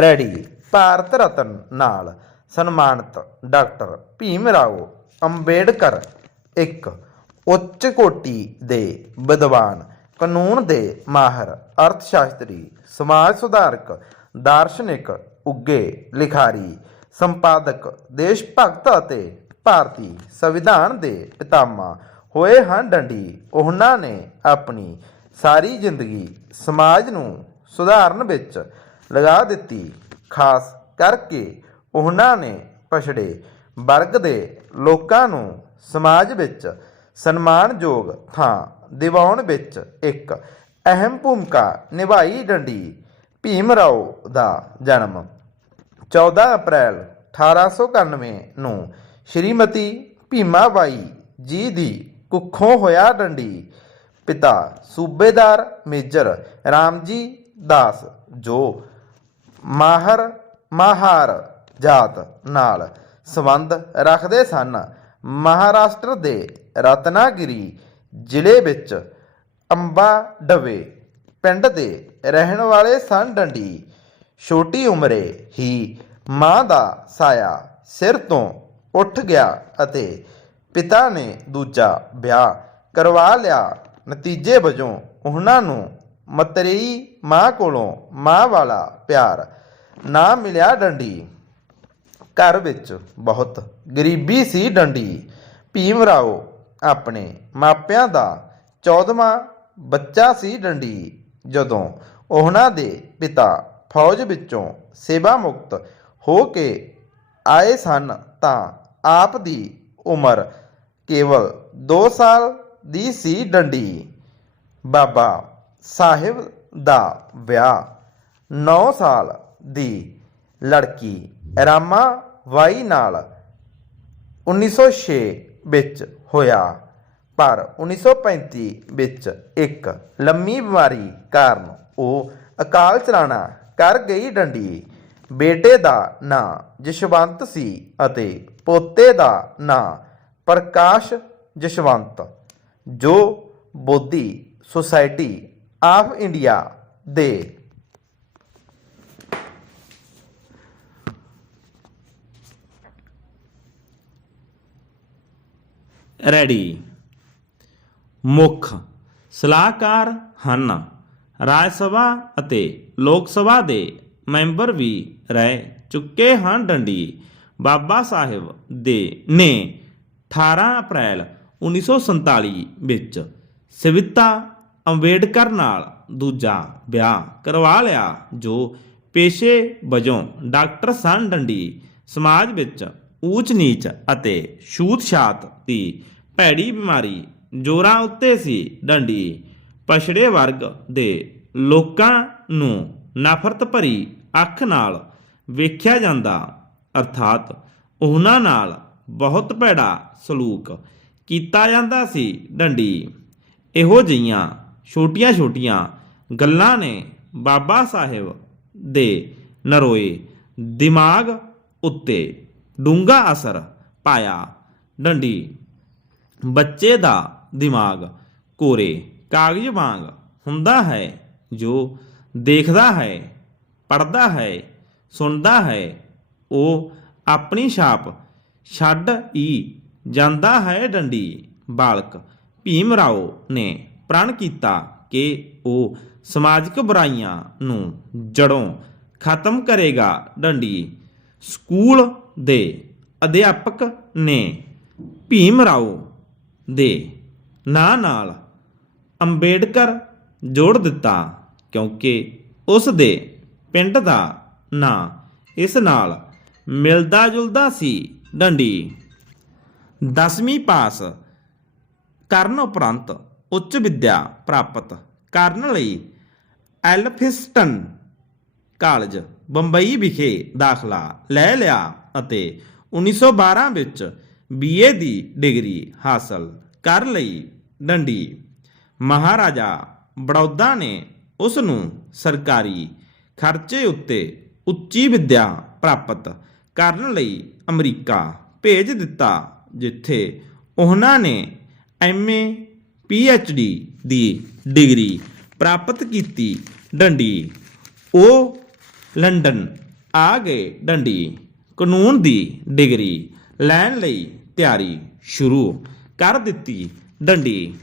Ready. Bharat Ratna ਨਾਲ ਸਨਮਾਨਿਤ doctor Bhim Rao Ambedkar ਇੱਕ ਉੱਚ ਕੋਟੀ ਦੇ ਵਿਦਵਾਨ, ਕਾਨੂੰਨ ਦੇ ਮਾਹਰ ਅਰਥ ਸ਼ਾਸਤਰੀ ਸਮਾਜ ਸੁਧਾਰਕ, ਦਾਰਸ਼ਨਿਕ ਉੱਗੇ ਲਿਖਾਰੀ, ਸੰਪਾਦਕ, ਦੇਸ਼ ਭਗਤ ਅਤੇ ਭਾਰਤੀ ਸੰਵਿਧਾਨ ਦੇ ਪਿਤਾਮਾ ਹੋਏ ਹਨ ਡੰਡੀ। ਉਹਨਾਂ ਨੇ ਆਪਣੀ ਸਾਰੀ ਜ਼ਿੰਦਗੀ ਸਮਾਜ ਨੂੰ ਸੁਧਾਰਨ ਵਿੱਚ ਲਗਾ ਦਿੱਤੀ। ਖਾਸ ਕਰਕੇ ਉਹਨਾਂ ਨੇ ਪਛੜੇ ਵਰਗ ਦੇ ਲੋਕਾਂ ਨੂੰ ਸਮਾਜ ਵਿੱਚ ਸਨਮਾਨਯੋਗ ਥਾਂ ਦਿਵਾਉਣ ਵਿੱਚ ਇੱਕ ਅਹਿਮ ਭੂਮਿਕਾ ਨਿਭਾਈ ਡੰਡੀ ਭੀਮ ਰਾਓ ਦਾ ਜਨਮ। 14 ਅਪ੍ਰੈਲ 1891 ਨੂੰ ਸ਼੍ਰੀਮਤੀ ਭੀਮਾਬਾਈ ਜੀ ਦੀ ਕੁੱਖੋਂ ਹੋਇਆ ਡੰਡੀ। ਪਿਤਾ ਸੂਬੇਦਾਰ ਮੇਜਰ ਰਾਮਜੀ ਦਾਸ ਜੋ ਮਾਹਰ, ਮਾਹਾਰ ਜਾਤ ਨਾਲ ਸੰਬੰਧ ਰੱਖਦੇ ਸਨ। ਮਹਾਰਾਸ਼ਟਰ ਦੇ ਰਤਨਾਗਿਰੀ ਜ਼ਿਲ੍ਹੇ ਵਿੱਚ ਅੰਬਾ ਡਵੇ ਪਿੰਡ ਦੇ ਰਹਿਣ ਵਾਲੇ ਸਨ। ਡੰਡੀ ਛੋਟੀ ਉਮਰੇ ਹੀ ਮਾਂ ਦਾ ਸਾਇਆ ਸਿਰ ਤੋਂ ਉੱਠ ਗਿਆ ਅਤੇ ਪਿਤਾ ਨੇ ਦੂਜਾ ਵਿਆਹ ਕਰਵਾ ਲਿਆ। ਨਤੀਜੇ ਵਜੋਂ ਉਹਨਾਂ ਨੂੰ ਮਤਰੇਈ ਮਾਂ ਕੋਲੋਂ ਮਾਂ ਵਾਲਾ ਪਿਆਰ ਨਾ ਮਿਲਿਆ ਡੰਡੀ। ਘਰ ਵਿੱਚ ਬਹੁਤ ਗਰੀਬੀ ਸੀ ਡੰਡੀ। ਭੀਮ ਰਾਓ ਆਪਣੇ ਮਾਪਿਆਂ ਦਾ 14ਵਾਂ ਬੱਚਾ ਸੀ ਡੰਡੀ। ਜਦੋਂ ਉਹਨਾਂ ਦੇ ਪਿਤਾ ਫੌਜ ਵਿੱਚੋਂ ਸੇਵਾ ਮੁਕਤ ਹੋ ਕੇ ਆਏ ਸਨ ਤਾਂ ਆਪ ਦੀ ਉਮਰ ਕੇਵਲ 2 ਸਾਲ ਦੀ ਸੀ ਡੰਡੀ। ਬਾਬਾ ਸਾਹਿਬ ਦਾ ਵਿਆਹ 9 ਸਾਲ ਦੀ ਲੜਕੀ ਰਾਮਾ ਵਾਈ ਨਾਲ 1906 ਵਿੱਚ ਹੋਇਆ, ਪਰ 1935 ਵਿੱਚ ਇੱਕ ਲੰਮੀ ਬਿਮਾਰੀ ਕਾਰਨ ਉਹ ਅਕਾਲ ਚਲਾਣਾ ਕਰ ਗਈ ਡੰਡੀ। ਬੇਟੇ ਦਾ ਨਾਂ ਜਸ਼ਵੰਤ ਸੀ ਅਤੇ ਪੋਤੇ ਦਾ ਨਾਂ ਪ੍ਰਕਾਸ਼ ਜਸ਼ਵੰਤ, ਜੋ ਬੋਧੀ ਸੁਸਾਇਟੀ ਆਫ ਇੰਡੀਆ ਦੇ ਰੈਡੀ। ਮੁੱਖ ਸਲਾਹਕਾਰ ਹਨ ਰਾਜ ਸਭਾ ਅਤੇ ਲੋਕ ਸਭਾ ਦੇ ਮੈਂਬਰ ਵੀ ਰਹਿ ਚੁੱਕੇ ਹਨ। ਡੰਡੀ ਬਾਬਾ ਸਾਹਿਬ ਦੇ ਨੇ 18 ਅਪ੍ਰੈਲ 1947 ਵਿੱਚ ਸਵਿਤਾ ਅੰਬੇਡਕਰ ਨਾਲ ਦੂਜਾ ਵਿਆਹ ਕਰਵਾ ਲਿਆ, ਜੋ ਪੇਸ਼ੇ ਵਜੋਂ ਡਾਕਟਰ ਸਨ ਡੰਡੀ, ਸਮਾਜ ਵਿੱਚ ਊਚ ਨੀਚ ਅਤੇ ਛੂਤ-ਛਾਤ ਦੀ ਭੈੜੀ ਬਿਮਾਰੀ ਜੋਰਾਂ ਉੱਤੇ ਸੀ ਡੰਡੀ। ਪਛੜੇ ਵਰਗ ਦੇ ਲੋਕਾਂ ਨੂੰ ਨਫ਼ਰਤ ਭਰੀ ਅੱਖ ਨਾਲ ਵੇਖਿਆ ਜਾਂਦਾ, ਅਰਥਾਤ ਉਹਨਾਂ ਨਾਲ ਬਹੁਤ ਭੈੜਾ ਸਲੂਕ ਕੀਤਾ ਜਾਂਦਾ ਸੀ ਡੰਡੀ। ਇਹੋ ਜਿਹੀਆਂ ਛੋਟੀਆਂ-ਛੋਟੀਆਂ ਗੱਲਾਂ ਨੇ ਬਾਬਾ ਸਾਹਿਬ ਦੇ ਨਰੋਏ ਦਿਮਾਗ ਉੱਤੇ ਡੂੰਘਾ ਅਸਰ ਪਾਇਆ। ਡੰਡੀ, ਬੱਚੇ ਦਾ ਦਿਮਾਗ ਕੋਰੇ ਕਾਗਜ਼ ਵਾਂਗ ਹੁੰਦਾ ਹੈ, ਜੋ ਦੇਖਦਾ ਹੈ ਪੜਦਾ ਹੈ, ਸੁਣਦਾ ਹੈ, ਉਹ ਆਪਣੀ ਛਾਪ ਛੱਡ ਹੀ ਜਾਂਦਾ ਹੈ। ਡੰਡੀ, ਬਾਲਕ ਭੀਮ ਰਾਓ ਨੇ ਪ੍ਰਣ ਕੀਤਾ ਕਿ ਉਹ ਸਮਾਜਿਕ ਬੁਰਾਈਆਂ ਨੂੰ ਜੜੋਂ ਖਤਮ ਕਰੇਗਾ। ਡੰਡੀ ਸਕੂਲ ਦੇ ਅਧਿਆਪਕ ਨੇ ਭੀਮ ਰਾਓ ਦੇ ਨਾਂ ਨਾਲ ਅੰਬੇਡਕਰ ਜੋੜ ਦਿੱਤਾ ਕਿਉਂਕਿ ਉਸ ਦੇ ਪਿੰਡ ਦਾ ਨਾਂ ਇਸ ਨਾਲ ਮਿਲਦਾ ਜੁਲਦਾ ਸੀ। ਡੰਡੀ 10ਵੀਂ ਪਾਸ ਕਰਨ ਉਪਰੰਤ ਉੱਚ ਵਿੱਦਿਆ ਪ੍ਰਾਪਤ ਕਰਨ ਲਈ ਐਲਫਿਸਟਨ ਕਾਲਜ ਬੰਬਈ ਵਿਖੇ ਦਾਖਲਾ ਲੈ ਲਿਆ ਅਤੇ 1912 ਵਿੱਚ ਬੀਏ ਦੀ ਡਿਗਰੀ ਹਾਸਲ ਕਰ ਲਈ ਡੰਡੀ ਮਹਾਰਾਜਾ ਬੜੌਦਾ ਨੇ ਉਸ ਨੂੰ ਸਰਕਾਰੀ ਖਰਚੇ ਉੱਤੇ ਉੱਚੀ ਵਿੱਦਿਆ ਪ੍ਰਾਪਤ ਕਰਨ ਲਈ ਅਮਰੀਕਾ ਭੇਜ ਦਿੱਤਾ ਜਿੱਥੇ ਉਹਨਾਂ ਨੇ ਐਮਏ ਪੀ ਐੱਚ ਡੀ ਦੀ ਡਿਗਰੀ ਪ੍ਰਾਪਤ ਕੀਤੀ ਡੰਡੀ। ਉਹ ਲੰਡਨ ਆ ਗਏ ਡੰਡੀ। ਕਾਨੂੰਨ ਦੀ ਡਿਗਰੀ ਲੈਣ ਲਈ ਤਿਆਰੀ ਸ਼ੁਰੂ ਕਰ ਦਿੱਤੀ ਡੰਡੀ।